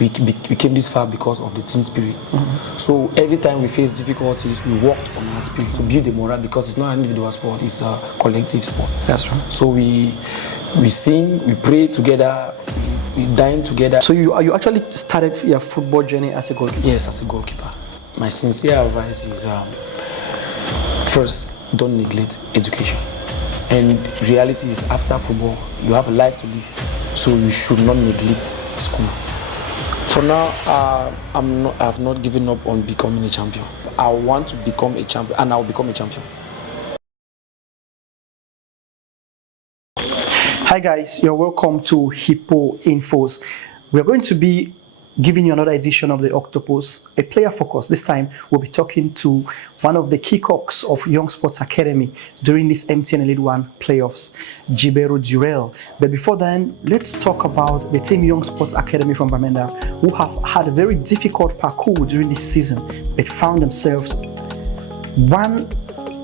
we came this far because of the team spirit. So every time we face difficulties, we worked on our spirit to build the morale, because it's not an individual sport, it's a collective sport. That's right. So we sing, we pray together, we dine together. So you actually started your football journey as a goalkeeper? Yes, as a goalkeeper. My sincere advice is first, don't neglect education. And reality is, after football, you have a life to live, so you should not neglect school. For now, I have not given up on becoming a champion. I want to become a champion, and I will become a champion. Hi guys, you're welcome to Hippo Infos. We're going to be giving you another edition of the Octopus, a player focus. This time we'll be talking to one of the key cocks of Yong Sports Academy during this MTN Elite One playoffs, NJIBERO Durell. But before then, let's talk about the team Yong Sports Academy from Bamenda, who have had a very difficult parcours during this season, but found themselves one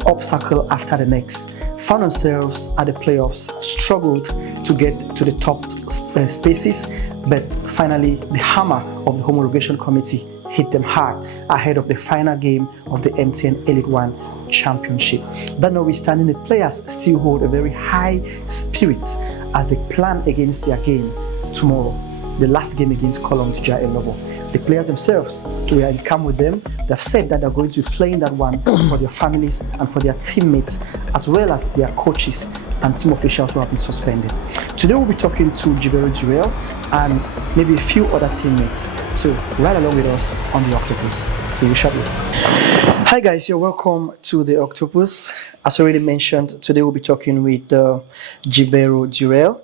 obstacle after the next. Found themselves at the playoffs, struggled to get to the top spaces, but finally the hammer of the homologation committee hit them hard ahead of the final game of the MTN Elite One Championship. But notwithstanding, the players still hold a very high spirit as they plan against their game tomorrow, the last game against Column Tija Elobo. The players themselves, we are in camp with them, they've said that they're going to be playing that one for their families and for their teammates, as well as their coaches and team officials who have been suspended. Today we'll be talking to NJIBERO Durell and maybe a few other teammates. So ride along with us on the Octopus. See you shortly. Hi guys, you're welcome to the Octopus. As already mentioned, today we'll be talking with NJIBERO Durell,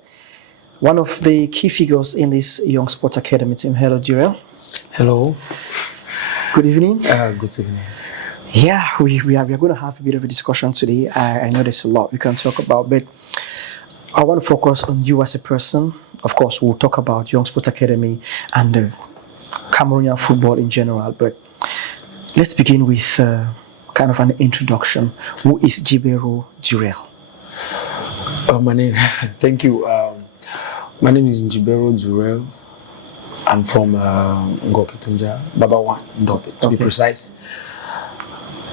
one of the key figures in this Yong Sports Academy team. Hello Durell. Hello. Good evening. Good evening. Yeah, we are going to have a bit of a discussion today. I know there's a lot we can talk about, but I want to focus on you as a person. Of course, we'll talk about Yong Sports Academy and the Cameroonian football in general, but let's begin with kind of an introduction. Who is NJIBERO Durell? My name, thank you. My name is NJIBERO Durell. I'm from Ngokitunja, Baba 1, Ndope, to be precise.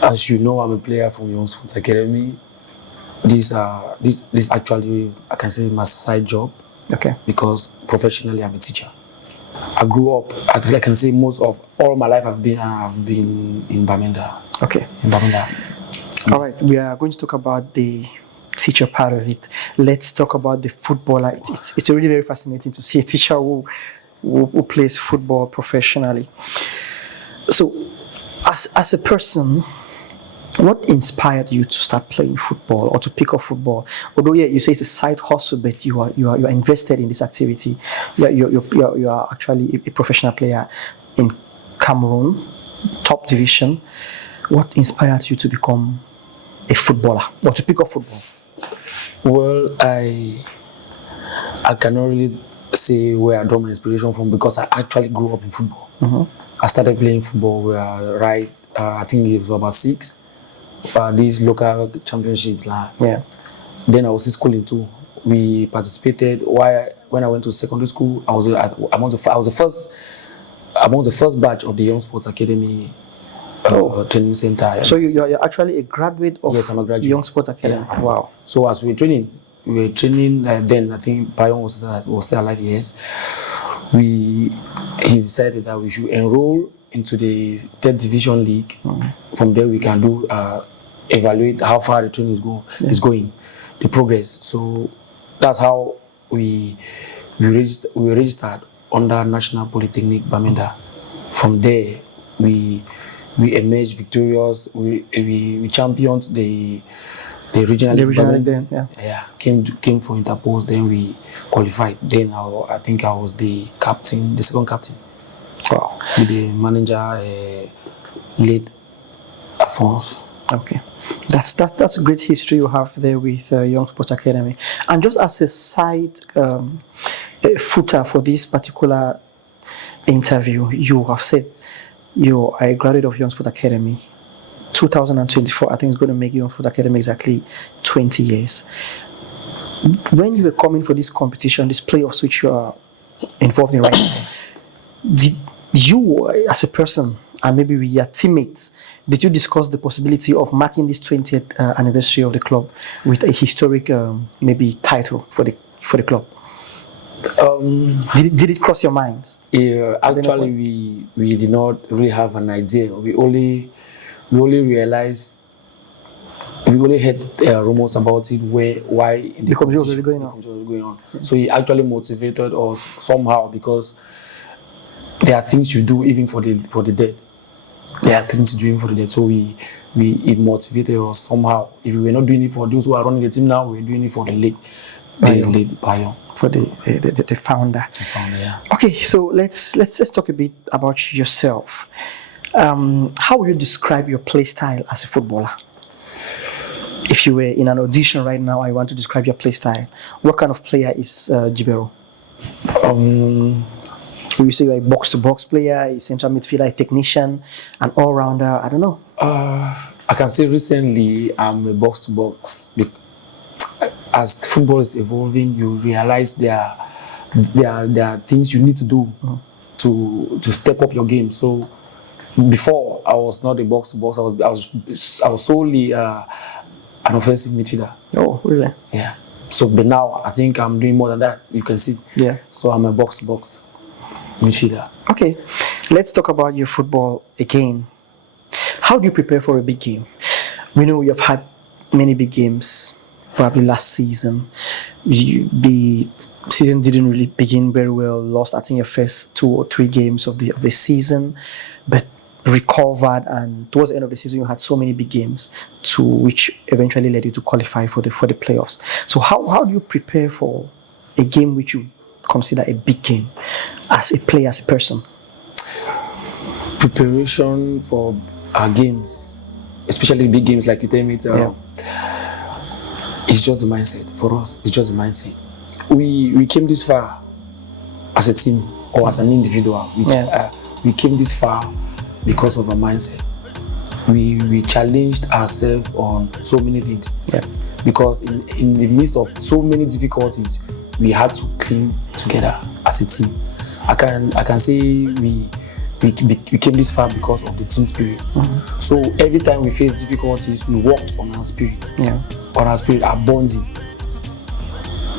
As you know, I'm a player from Yong Sports Academy. This actually, I can say, my side job. Okay. Because professionally, I'm a teacher. I grew up, I can say most of all my life I've been in Bamenda. Okay. In Bamenda. All right, we are going to talk about the teacher part of it. Let's talk about the footballer. It's really very fascinating to see a teacher who plays football professionally. So, as a person, what inspired you to start playing football or to pick up football? Although yeah, you say it's a side hustle, but you are invested in this activity. You are actually a professional player in Cameroon, top division. What inspired you to become a footballer or to pick up football? Well, I cannot really say where I draw my inspiration from, because I actually grew up in football. I started playing football I think it was about 6. These local championships. Yeah. Then I was in schooling too. We participated. When I went to secondary school, I was among the first batch of the Yong Sports Academy training center. So you're actually a graduate of yes, I'm a graduate. Yong Sports Academy. Yeah. Wow. So as we were training then I think Payon was still alive, yes. He decided that we should enroll into the 3rd Division League. From there we can do evaluate how far the training is going, the progress. So that's how we registered under National Polytechnic Bamenda. From there we emerged victorious. We championed the regional league then, yeah. Came for interpost. Then we qualified. Then I think I was the second captain. Wow. With the manager, late Alphonse. Okay, that's a great history you have there with Yong Sports Academy. And just as a side footer for this particular interview, you have said you are a graduate of Yong Sports Academy. 2024, I think it's going to make Yong Sports Academy exactly 20 years. When you were coming for this competition, this playoffs which you are involved in right now, Did you, as a person, and maybe with your teammates, did you discuss the possibility of marking this 20th anniversary of the club with a historic, maybe title for the club? Did it cross your minds? Yeah, actually, we did not really have an idea. We only realized. We only heard rumors about it why the competition was going on. So it actually motivated us somehow, because there are things you do even for the dead. There are things you do even for the dead. So it motivated us somehow. If we were not doing it for those who are running the team now, we're doing it for the late Bayon. For the founder. The founder, yeah. Okay, so let's talk a bit about yourself. How would you describe your play style as a footballer? If you were in an audition right now, I want to describe your play style. What kind of player is NJIBERO? Will you say you're a box-to-box player, a central midfielder, a technician, an all-rounder? I don't know. I can say recently I'm a box-to-box. As football is evolving, you realize there are things you need to do to step up your game. So before, I was not a box-to-box. I was solely an offensive midfielder. Oh, really? Yeah. So, but now I think I'm doing more than that. You can see. Yeah. So I'm a box-to-box midfielder. Okay, let's talk about your football again. How do you prepare for a big game? We know you have had many big games, probably last season. The season didn't really begin very well. Lost, I think, your first 2 or 3 games of the season, but recovered, and towards the end of the season you had so many big games, to which eventually led you to qualify for the playoffs. So how do you prepare for a game which you consider a big game, as a player, as a person? Preparation for our games, especially big games like you tell me, it's just the mindset for us. It's just the mindset. We came this far as a team or as an individual. We came this far because of our mindset. We challenged ourselves on so many things. Yeah. Because in the midst of so many difficulties, we had to cling together as a team. I can say we came this far because of the team spirit. So every time we face difficulties, we worked on our spirit. Yeah. On our spirit, our bonding.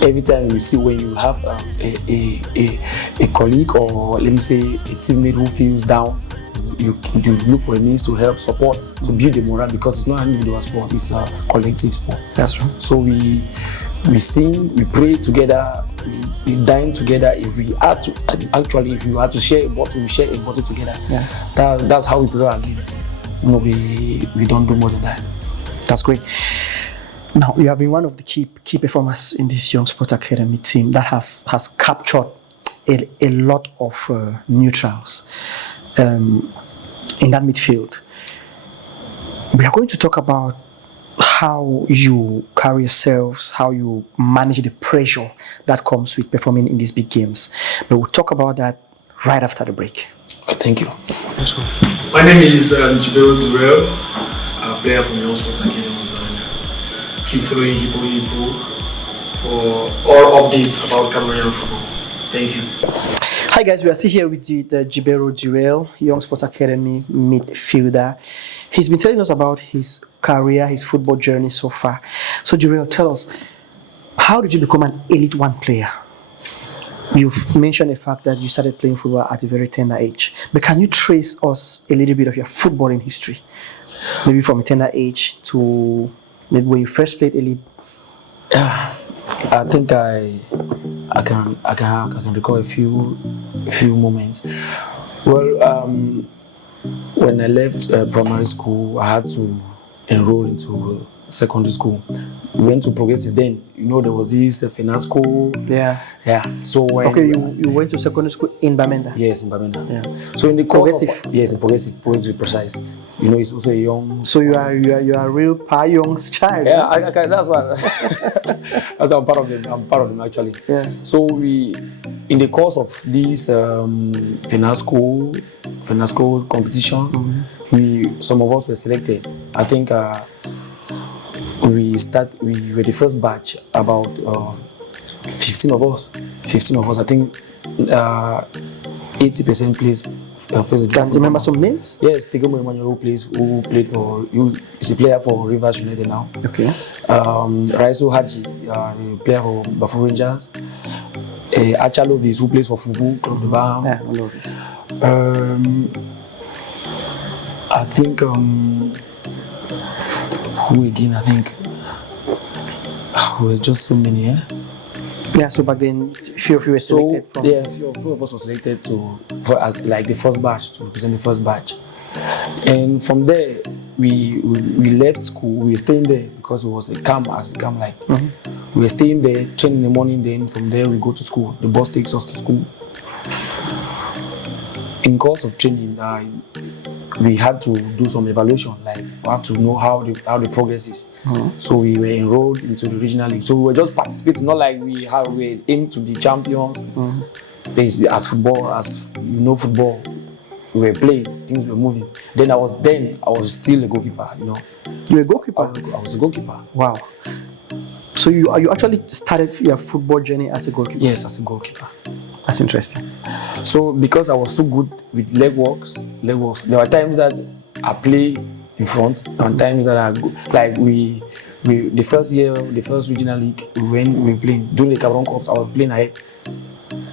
Every time we see, when you have a colleague, or let me say a teammate who feels down, you look for a means to help support, to build the morale, because it's not an individual sport, it's a collective sport. That's right. So we sing, we pray together, we dine together. If you had to share a bottle, we share a bottle together. Yeah. That's how we play our games. You know, we don't do more than that. That's great. Now, you have been one of the key performers in this Yong Sports Academy team that has captured a lot of neutrals in that midfield. We are going to talk about how you carry yourselves, how you manage the pressure that comes with performing in these big games. But we'll talk about that right after the break. Thank you. My name is NJIBERO Durell, a player from Yong Sports Academy. Keep following Hippo for all updates about Cameroon football. Thank you. Hi guys, we are still here with the NJIBERO Durell, Yong Sports Academy midfielder. He's been telling us about his career, his football journey so far. So Durell, tell us, how did you become an Elite 1 player? You've mentioned the fact that you started playing football at a very tender age. But can you trace us a little bit of your footballing history? Maybe from a tender age to maybe when you first played Elite? I think I can recall a few moments. Well, when I left primary school, I had to enroll into secondary school. We went to progressive then. You know, there was this finance school. Yeah. So when you went to secondary school in Bamenda. Yes, in Bamenda. Yeah. So in the course Progressive. in progressive, to be precise. You know, it's also a young. So you are a real Young's child. Yeah, I that's what. That's why I'm part of them. I'm part of them actually. Yeah. So in the course of these finance school competitions, some of us were selected. I think we were the first batch, about 15 of us. I think 80% plays first. Can you remember some names? Yes, Tegemo Emmanuel who played for is a player for Rivers United now. Okay. Raiso Haji, a player for Bafut Rangers. Achalovis who plays for Fufu Club de Baham. Yeah, I know this. I think who again? I think were just so many. Yeah. So back then, few of you were selected. So yeah, few of us were selected as like the first batch to represent the first batch, and from there we left school. We were staying there because it was a camp like. We were staying there, training in the morning. Then from there we go to school. The bus takes us to school. In course of training, we had to do some evaluation. Like we had to know how the progress is. So we were enrolled into the regional league. So we were just participating, not like we aimed to be champions. As football, we were playing, things were moving. Then I was still a goalkeeper. You were a goalkeeper. I was a goalkeeper. Wow. So you actually started your football journey as a goalkeeper? Yes, as a goalkeeper. That's interesting. So because I was so good with leg works, there were times that I play in front, and times that I go, like the first regional league we were playing during the Cameroon Cups. I was playing ahead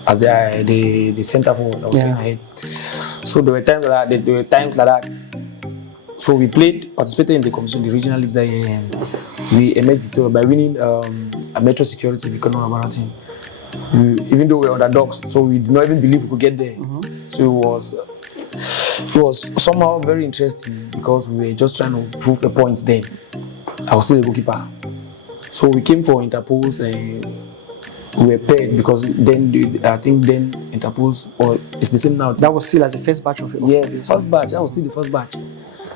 as the centre forward. I was playing ahead. So there were times like that. So we participated in the competition, the regional leagues that year, and we emerged victorious by winning a Metro Security Victoria team. Even though we were underdogs, so we did not even believe we could get there. So it was somehow very interesting because we were just trying to prove a point then. I was still a goalkeeper. So we came for Interpose and we were paired because I think Interpose, or it's the same now. That was still as the first batch of it? Yeah, the first batch. That was still the first batch.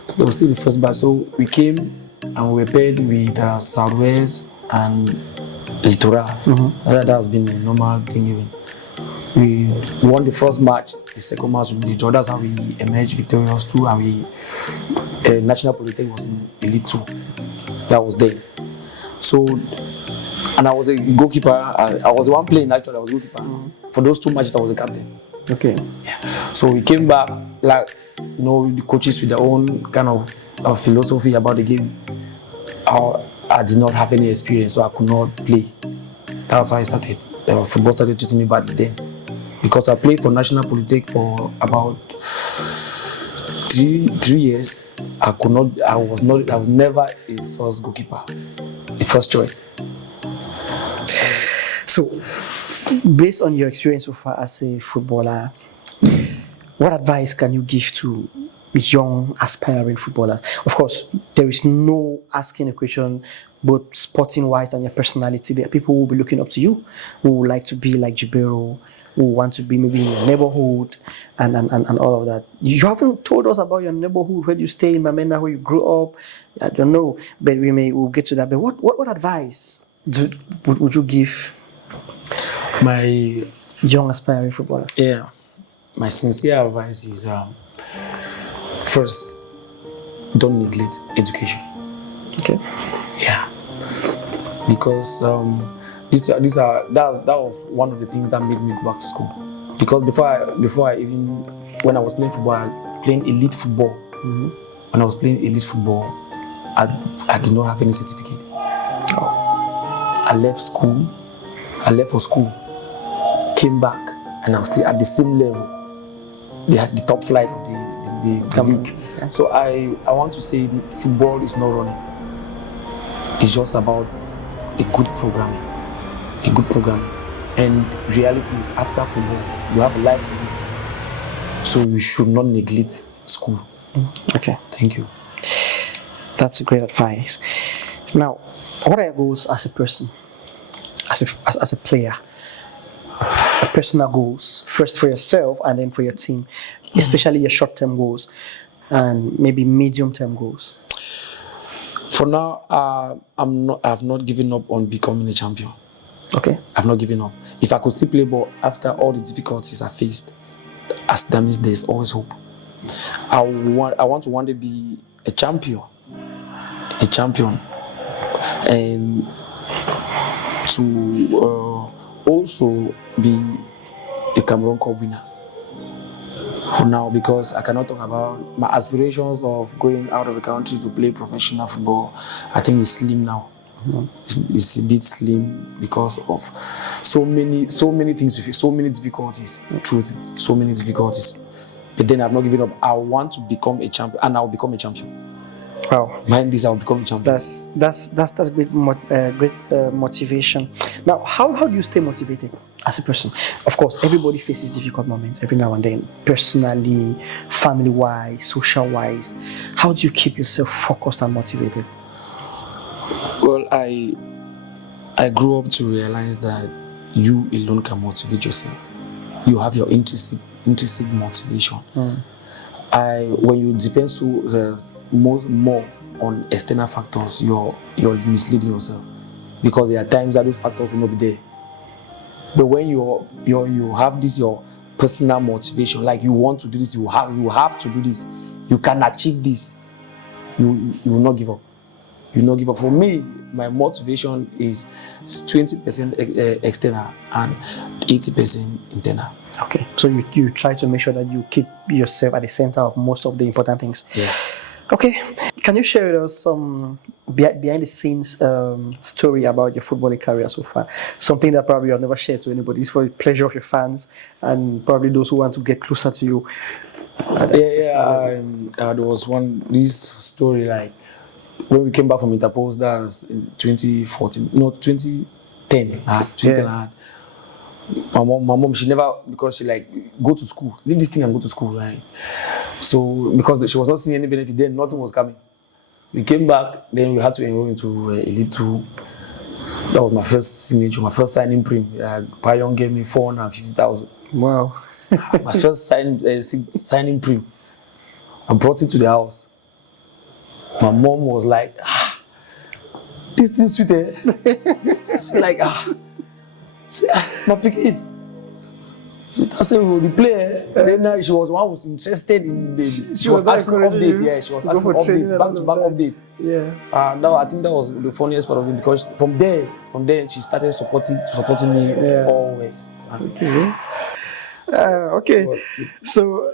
So it was still the first batch. So we came and we were paired with Southwest and Littoral. That has been a normal thing even. We won the first match, the second match we did. That's how we emerged victorious too, and National Polytechnic was in Elite 2. That was there. So, and I was a goalkeeper. I was the one playing actually. I was a goalkeeper. For those 2 matches, I was a captain. Okay. Yeah. So we came back, like, the coaches with their own kind of philosophy about the game. I did not have any experience, so I could not play. That's how I started. Football started treating me badly then, because I played for National Polytechnic for about 3 years. I was never a first goalkeeper, a first choice. So, based on your experience so far as a footballer, what advice can you give to young aspiring footballers? Of course, there is no asking a question, both sporting wise and your personality. There are people who will be looking up to you, who would like to be like Jibero, who want to be maybe in your neighborhood and all of that. You haven't told us about your neighborhood, where you stay in Bamenda, where you grew up. I don't know, but we'll get to that. But what advice would you give my young aspiring footballers? Yeah, my sincere advice is first, don't neglect education. Okay. Yeah. Because that was one of the things that made me go back to school. Because before I even, when I was playing football, playing elite football. When I was playing elite football, I did not have any certificate. I left for school, came back, and I was still at the same level. They had the top flight of the league. Yeah. So I want to say football is not running. It's just about a good programming. And reality is, after football, you have a life to live. So you should not neglect school. Okay. Thank you. That's great advice. Now, what are your goals as a person, as a player? Personal goals, first for yourself and then for your team, especially your short-term goals and maybe medium-term goals. For now, I've not given up on becoming a champion. Okay. I've not given up. If I could still play ball after all the difficulties I faced, as that means there's always hope. I want to one day be a champion, and to also be a Cameroon Cup winner. for now, because I cannot talk about my aspirations of going out of the country to play professional football. I think it's slim now. It's a bit slim because of so many things with it, so many difficulties. Truth, so many difficulties. But then I've not given up. I want to become a champion, and I'll become a champion. Wow. Mind this, I'll become a champion. That's great, motivation. Now, how do you stay motivated as a person? Of course, everybody faces difficult moments every now and then, personally, family-wise, social-wise. How do you keep yourself focused and motivated? Well, I grew up to realize that you alone can motivate yourself. You have your intrinsic motivation. When you depend more on external factors, you're misleading yourself, because there are times that those factors will not be there. But when you have this your personal motivation, like you want to do this, you have to do this, you can achieve this, you will not give up. You will not give up. For me, my motivation is 20% external and 80% internal. Okay, so you try to make sure that you keep yourself at the center of most of the important things. Yeah. Okay, can you share with us some behind the scenes story about your footballing career so far? Something that probably you have never shared to anybody. It's for the pleasure of your fans and probably those who want to get closer to you. There was this story, like when we came back from Interpost, that was in 2014, no, 2010. 2010. My mom, she never, because she like, go to school, leave this thing and go to school, right? So because she was not seeing any benefit, then nothing was coming. We came back, then we had to enroll into Elite 2. That was my first signature, my first signing prim. Payon gave me 450,000. Wow. My first signing prim. I brought it to the house. My mom was like, this thing's sweet, eh? This thing like, my pikin. That's it, we play. Then she was one who was interested in the. She was asking updates. Yeah, she was asking updates, back-to-back updates. Yeah. Now I think that was the funniest part of it, because from there she started supporting me always. Okay. Okay. So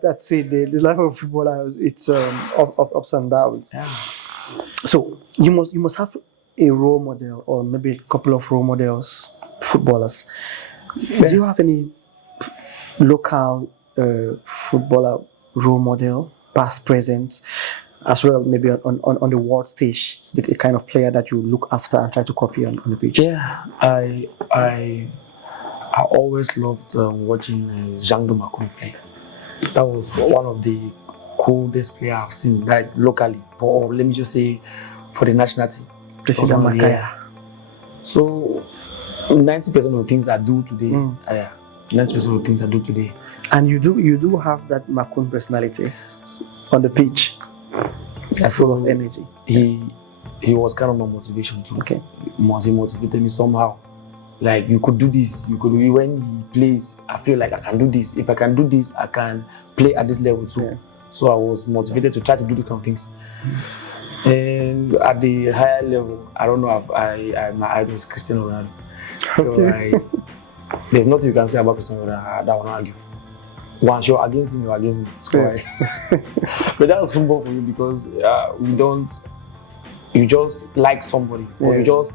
that's it. The life of a footballer, it's ups and downs. Yeah. So you must have a role model, or maybe a couple of role models, footballers. Do you have any local footballer role model, past, present, as well, maybe on the world stage, the kind of player that you look after and try to copy on the pitch? Yeah, I always loved watching Jean de Macron play. That was one of the coolest players I've seen, like locally, or let me just say, for the national team. President Makaya. So 90% of the things I do today, 90% of the things I do today. And you do have that Macron personality on the pitch. That's full of energy. He was kind of my motivation too. Okay. He motivated me somehow. Like, you could do this, when he plays, I feel like I can do this. If I can do this, I can play at this level too. Yeah. So I was motivated to try to do these kind of things. And at the higher level, I don't know if my idol is Cristiano Ronaldo. So there's nothing you can say about Cristiano Ronaldo that I won't argue. Once you're against him, you're against me. But that was football for me, because you just like somebody, or you just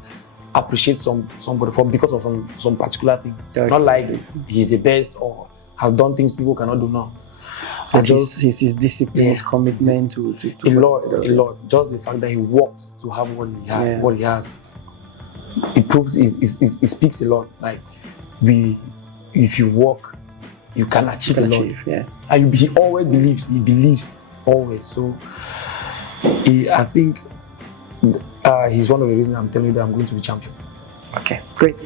appreciate somebody because of some particular thing. Not like he's the best or has done things people cannot do now. But his discipline, his commitment to a lot. Just the fact that he worked to have what he has. It proves, it speaks a lot. Like, if you work, you can achieve a lot. Yeah. And he always believes always. So I think he's one of the reasons I'm telling you that I'm going to be champion. Okay, great.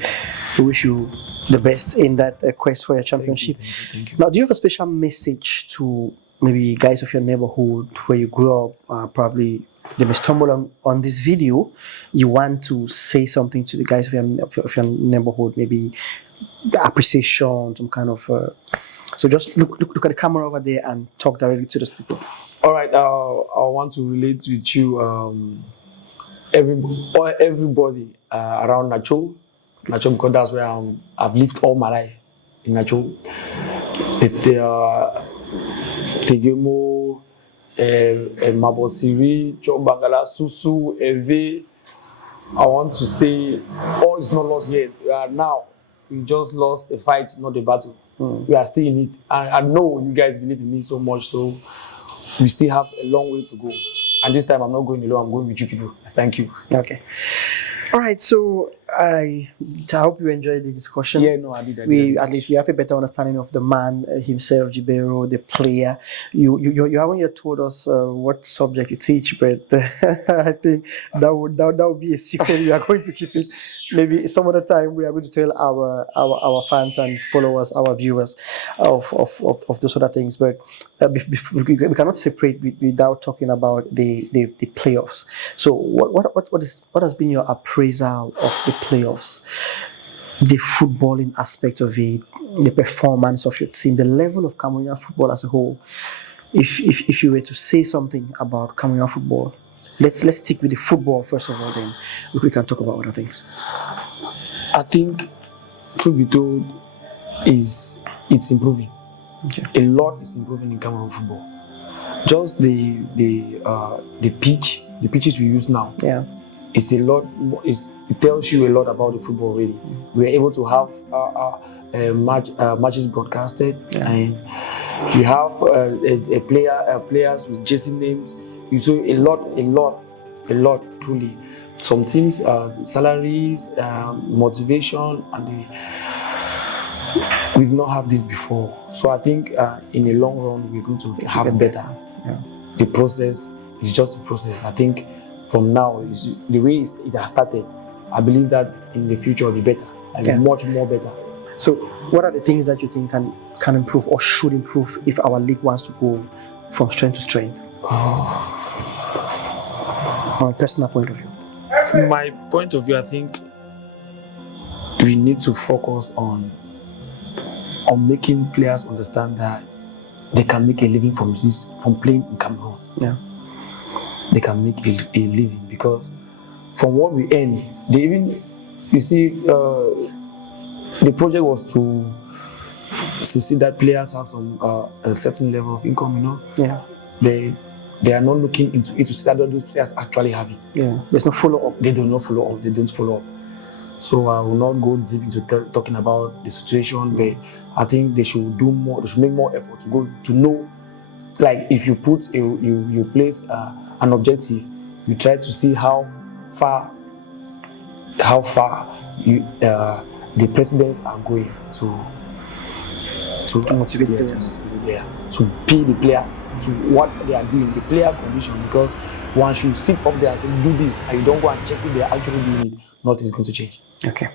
We wish you the best in that quest for your championship. Thank you. Now, do you have a special message to maybe guys of your neighborhood where you grew up? Probably they may stumble on this video. You want to say something to the guys of your neighborhood, maybe appreciation, some kind of. So just look at the camera over there and talk directly to those people. All right. I want to relate with you. Everybody around Nacho, because that's where I've lived all my life in Nacho. Tegemo, Mabosiri, Chobangala, Susu, Eve. I want to say all is not lost yet. Now, we just lost a fight, not a battle. We are still in it. And I know you guys believe in me so much, so we still have a long way to go. And this time I'm not going alone, I'm going with you people. Thank you. Okay. All right, so I hope you enjoyed the discussion. Yeah, no, I did. At least we have a better understanding of the man himself, Jibero, the player. You haven't yet told us what subject you teach, but I think that would be a secret. We are going to keep it. Maybe some other time we are going to tell our fans and followers, our viewers, of those other things. But we cannot separate without talking about the playoffs. So what has been your appraisal of the playoffs, the footballing aspect of it, the performance of your team, the level of Cameroonian football as a whole? If you were to say something about Cameroonian football, let's stick with the football first of all, then we can talk about other things. I think, truth be told, it's improving. Okay. A lot is improving in Cameroon football. Just the pitches we use now. Yeah. It's a lot. It tells you a lot about the football already. We are able to have matches broadcasted, and we have players with jersey names. You see a lot truly. Some teams, salaries, motivation, and we did not have this before. So I think in the long run we're going to have better. Yeah. The process is just a process. I think from now, the way it has started, I believe that in the future will be better. Be much more better. So what are the things that you think can improve or should improve if our league wants to go from strength to strength? From a personal point of view. From my point of view, I think we need to focus on making players understand that they can make a living from playing in Cameroon. Yeah. They can make a living, because from what we earn, the project was to see that players have a certain level of income, Yeah. They are not looking into it to see that those players actually have it. Yeah. There's no follow up. They do not follow up. They don't follow up. So I will not go deep into talking about the situation, but I think they should do more. They should make more effort to know. Like if you put you place an objective, you try to see how far the presidents are going to motivate the players, to pay the players to what they are doing, the player condition. Because once you sit up there and say do this, and you don't go and check if they are actually doing it, nothing is going to change. Okay.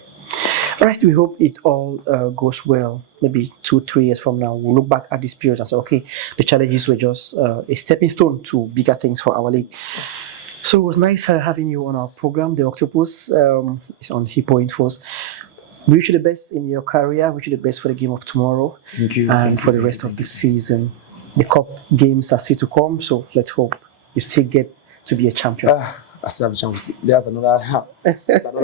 All right, we hope it all goes well. Maybe 2-3 years from now, we'll look back at this period and say, okay, the challenges were just a stepping stone to bigger things for our league. So it was nice having you on our program, The Octopus. It's on Hippo Infos. We wish you the best in your career. We wish you the best for the game of tomorrow. Thank you. And for the rest of the season. The cup games are still to come, so let's hope you still get to be a champion. I still have a chance. There's another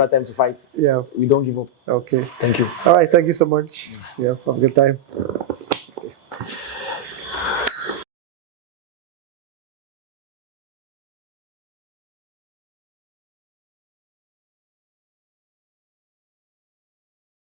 time to fight. Yeah. We don't give up. Okay. Thank you. All right. Thank you so much. Yeah. Have a good time.